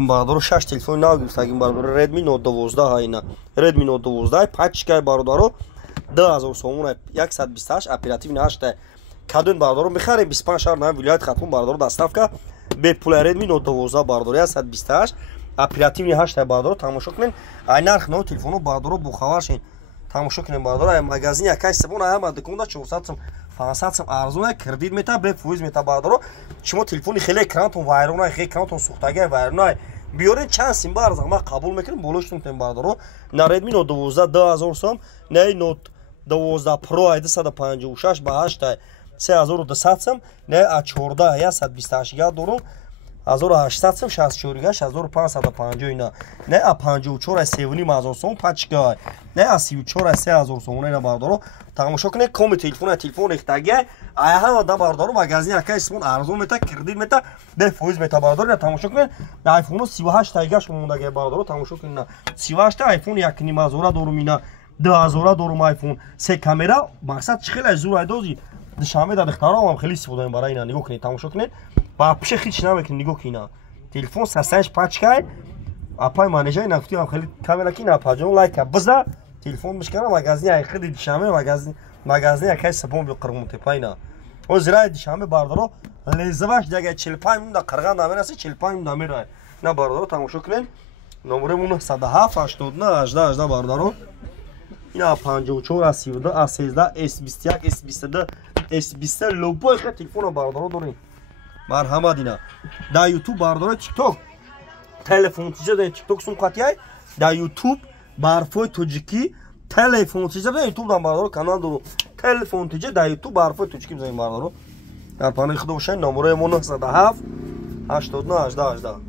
Бардоро 6 телефони нав гирифтагим бардоро Redmi Note 12 айна. Redmi Note 12 пачкай бардоро 2000 сомона 128 оперативни 8 кадон бардоро мехарем 25 шар нам вилоят хатун бардоро доставка бепула Redmi Note 12 бардоро 128 оперативни 8 бардоро тамошо кунен. Ай нарх но телефону бардоро бу хаваршин тамошо кунен бардоро ай магазин якай сабон ай ма декунда 400 сом 500 сом арзуна кредит мета бе фуиз мета бардоро шумо телефони хеле экрантон вайрона хеле экрантон сухтаги вайрона биёред чанд сим барза ма қабул мекунем болоштун тем бардоро на Redmi Note 12 2000 сом не Note 12 Pro 256 ба 8 3200 сом не A14 128 га дорум 1800 сом 64 га 1550 ина не A54 7000 сом пачка не A34 3000 сом ина бардоро тамошо кунед коми телефон рехтаги ай ҳама да бардоро магазин якай смон арзон мета кредит мета бе фоиз мета бардоро тамошо кунед iPhone 38 тайгаш мондаги бардоро тамошо кунед 38 iPhone 1.5 дорум ина 2000 дорум iPhone се камера мақсад чӣ хеле зур айдози душаме да дихтарам хеле истифодаем барои ина нигоҳ кунед тамошо кунед вообще хич намекунед нигоҳ кина телефон сасанч пачкай апай манежай нафтиам хеле камера ки напаҷон лайка биза телефон мишкана магазин айқиди душаме магазин якай сабон бил қирмунте пайна о зирай душаме бардоро лезаваш дага 45 минут қирған намераси 45 минут намерай на бардоро тамошо кунед номеремон 107 89 18 18 бардоро ина 54 32 13 S21 S22 S20 лобой ха телефон бардоро дорем марҳамат ина да YouTube бардоро TikTok телефон тиҷа да TikTok сумқатиай да YouTube барфой тоҷики телефон тиҷа да YouTube да бардоро канал дору телефон тиҷа да YouTube барфой тоҷики бизанем бардоро дар панои худо бошед номеремон 97 89 18 18